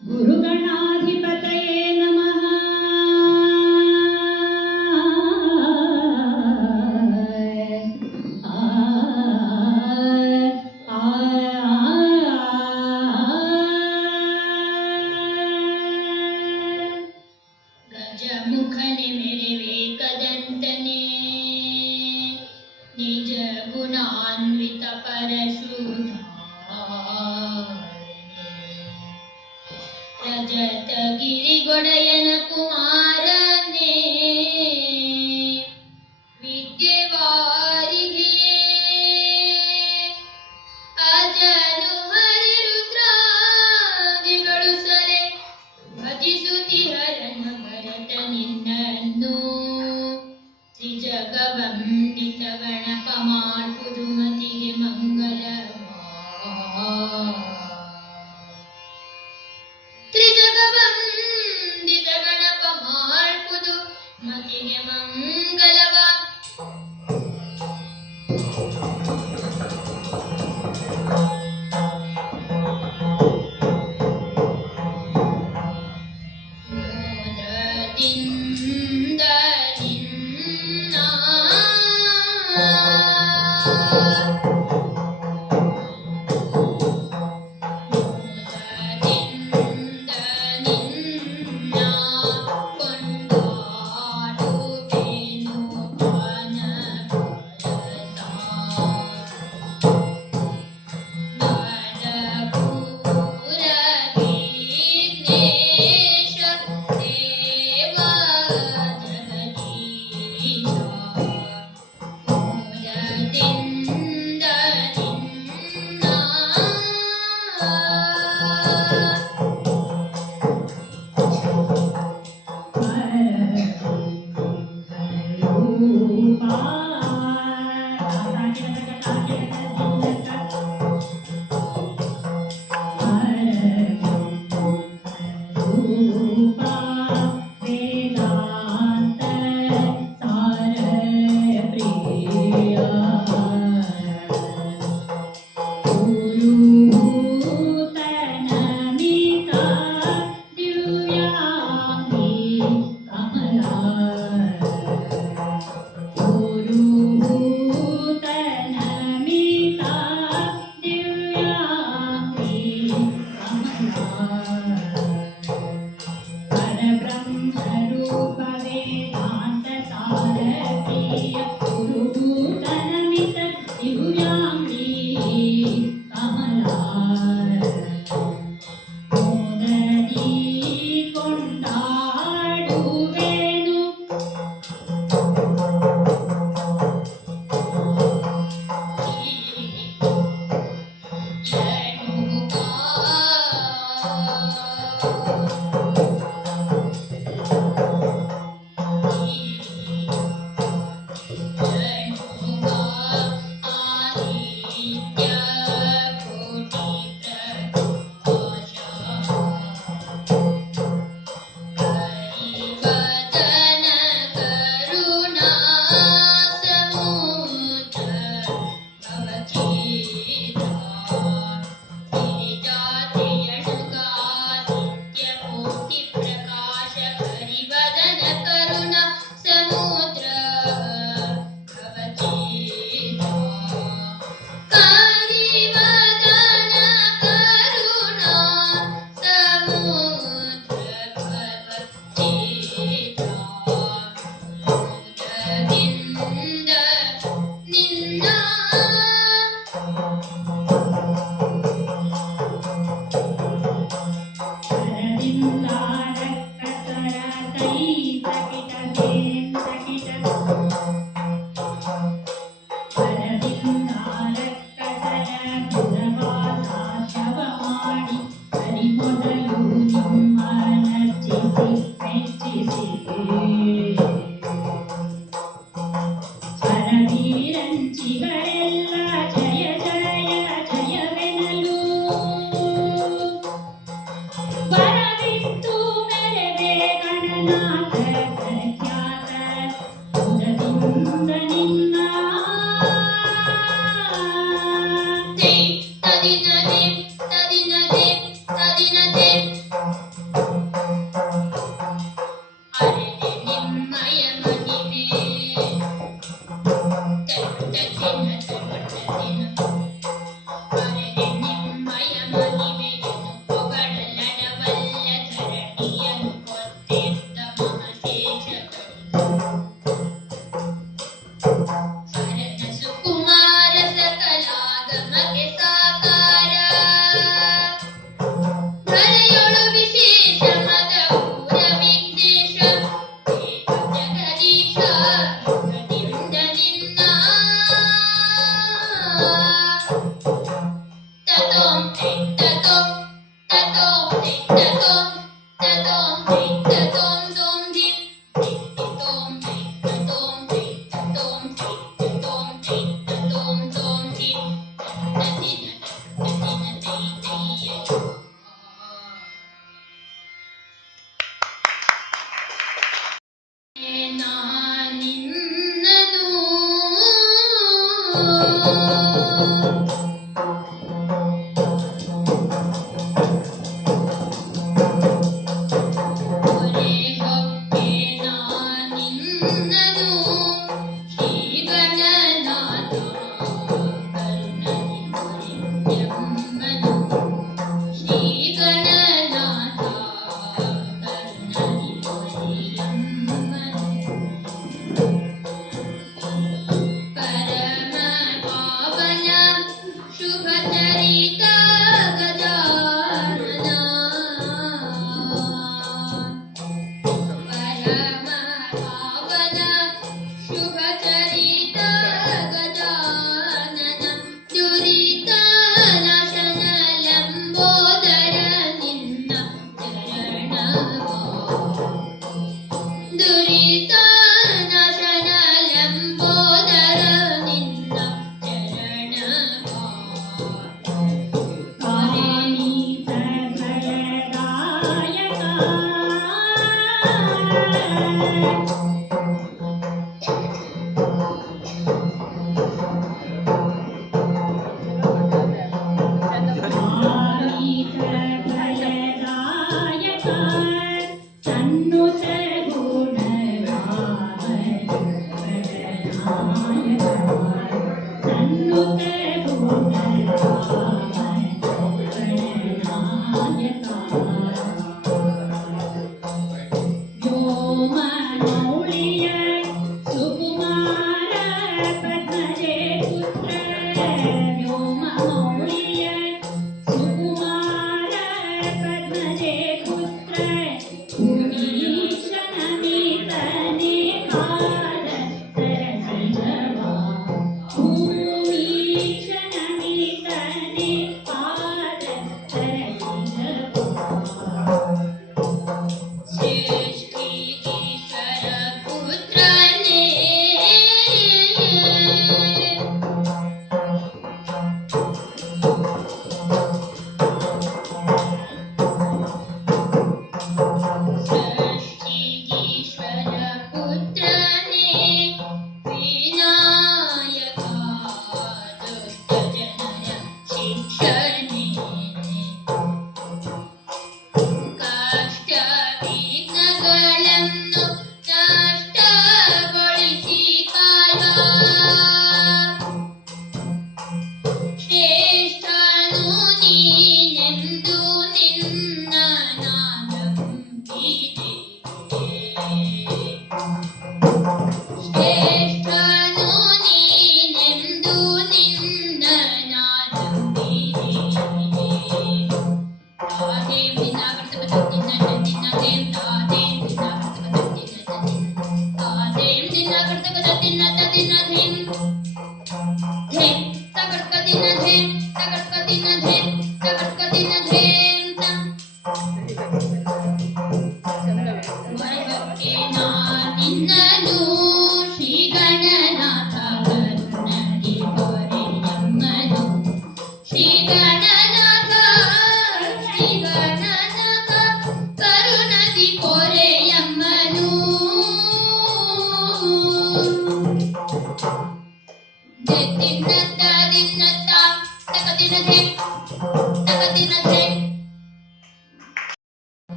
गुरुगणाधिपतये ಮೋದದಿಂದ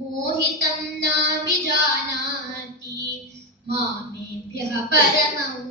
मोहितं न विजानाति मामेभ्यः परमौ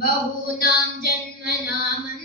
बहूनां जन्मनामन्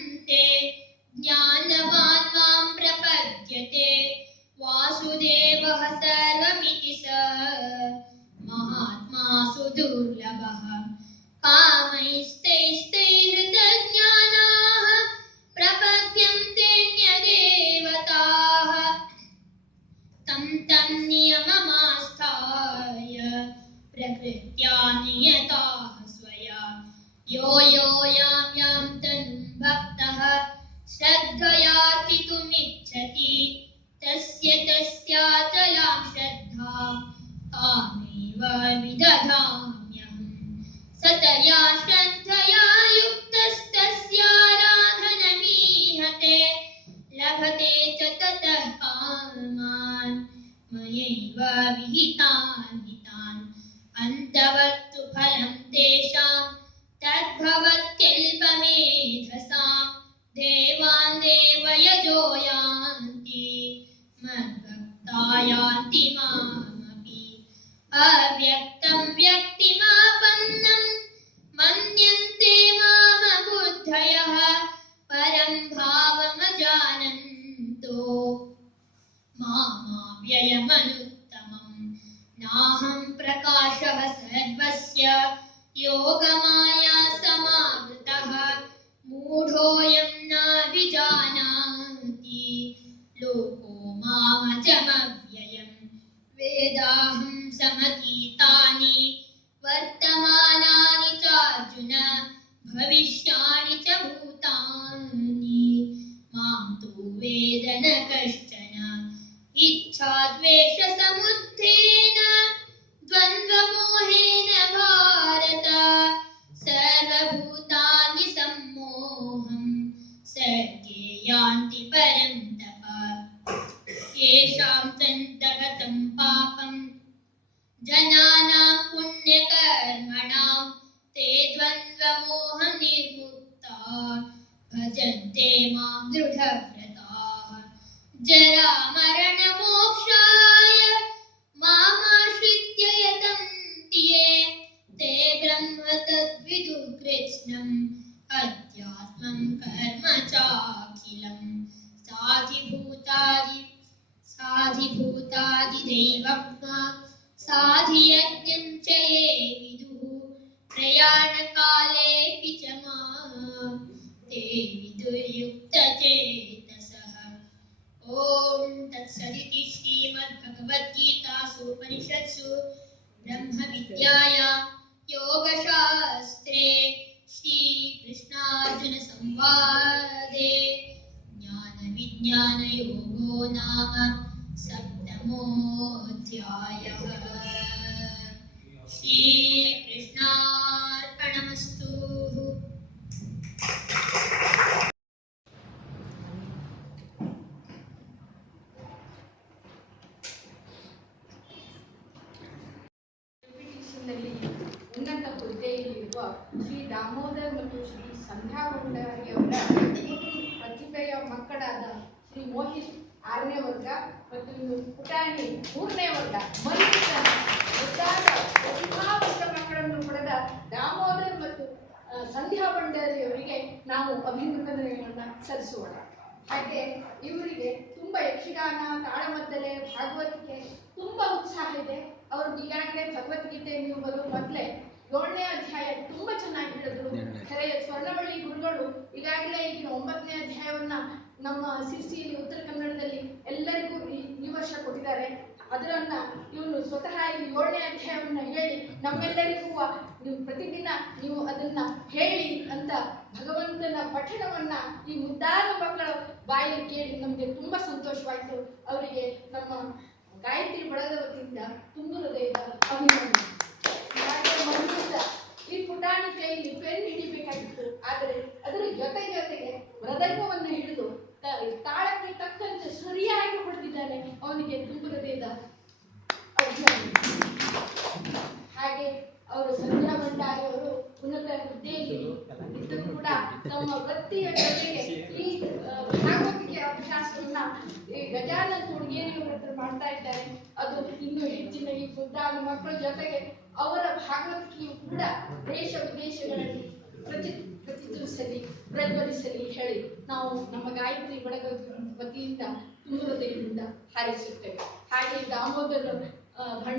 Naham தெய்வம் சாதிய ಸಲ್ಲಿಸೋಣ ಹಾಗೆ ಇವರಿಗೆ ತುಂಬಾ ಯಕ್ಷಗಾನ ತಾಳಮದ್ದಲೆ ಭಾಗವತಿಕೆ ತುಂಬಾ ಉತ್ಸಾಹ ಇದೆ. ಅವರು ಈಗಾಗಲೇ ಭಗವದ್ಗೀತೆ ನೀವು ಬರೋ ಮೊದಲೇ ಏಳನೇ ಅಧ್ಯಾಯ ತುಂಬಾ ಚೆನ್ನಾಗಿ ಹೇಳಿದ್ರು. ಖರೆ ಸ್ವರ್ಣವಳ್ಳಿ ಗುರುಗಳು ಈಗಾಗಲೇ ಈಗ ಒಂಬತ್ತನೇ ಅಧ್ಯಾಯವನ್ನ ನಮ್ಮ ಸಿರ್ಸಿಯಲ್ಲಿ ಉತ್ತರ ಕನ್ನಡದಲ್ಲಿ ಎಲ್ಲರಿಗೂ ಈ ವರ್ಷ ಕೊಟ್ಟಿದ್ದಾರೆ. ಅದರನ್ನ ಇವನು ಸ್ವತಃ ಏಳನೇ ಅಧ್ಯಾಯವನ್ನು ಹೇಳಿ ನಮ್ಮೆಲ್ಲರಿಗೂ ನೀವು ಪ್ರತಿದಿನ ನೀವು ಅದನ್ನ ಹೇಳಿ ಅಂತ ಭಗವಂತನ ಪಠಣವನ್ನ ಈ ಮುದ್ದಾದ ಮಕ್ಕಳ ಬಾಯಲ್ಲಿ ಕೇಳಿ ನಮಗೆ ತುಂಬಾ ಸಂತೋಷವಾಯಿತು. ಅವರಿಗೆ ನಮ್ಮ ಗಾಯತ್ರಿ ಬಳಗದ ವತಿಯಿಂದ ತುಂಬ ಹೃದಯದ ಅಭಿನಂದನೆ. ಈ ಪುಟಾಣಿ ಕೈಯಲ್ಲಿ ಪೆನ್ ಹಿಡಿಬೇಕಾಗಿತ್ತು. ಆದರೆ ಅದರ ಜೊತೆ ಜೊತೆಗೆ ಮೃದಂಗವನ್ನು ಹಿಡಿದು ತ- ತಾಳಕ್ಕೆ ತಕ್ಕಂತೆ ಸರಿಯಾಗಿ ಹೊಡೆದಿದ್ದಾನೆ ಅವನಿಗೆ ತುಂಬ ಹೃದಯದ ಅಭಿನಂದನೆ ಹಾಗೆ ಅವರು ಸಂಧ್ಯಾ ಭಂಡಾರಿ ಅವರು ಉನ್ನತ ಹುದ್ದೆಯಲ್ಲಿ ಇದ್ದರೂ ಕೂಡ ತಮ್ಮ ವೃತ್ತಿಯ ಜೊತೆಗೆ ಈ ಆ, ಭಾಗವತಿಕೆ ಅಭ್ಯಾಸವನ್ನ ತುಡುಗೇರಿಯವ್ರ ಹತ್ರ ಮಾಡ್ತಾ ಇದ್ದಾರೆ. ಅದು ಇನ್ನೂ ಹೆಚ್ಚಿನ ಈ ಮುದ್ದಾದ ಮಕ್ಕಳ ಜೊತೆಗೆ ಅವರ ಭಾಗವತಿಕೆಯು ಕೂಡ ದೇಶ ವಿದೇಶಗಳಲ್ಲಿ ಪ್ರತಿ ಪ್ರತಿಧ್ವನಿಸಲಿ, ಪ್ರಜ್ವಲಿಸಲಿ ಹೇಳಿ ನಾವು ನಮ್ಮ ಗಾಯತ್ರಿ ಬಳಗ ವತಿಯಿಂದ ತುಂಬ ಹೃದಯದಿಂದ ಹಾರೈಸುತ್ತೇವೆ. ಹಾಗೆ ದಾಮೋದರ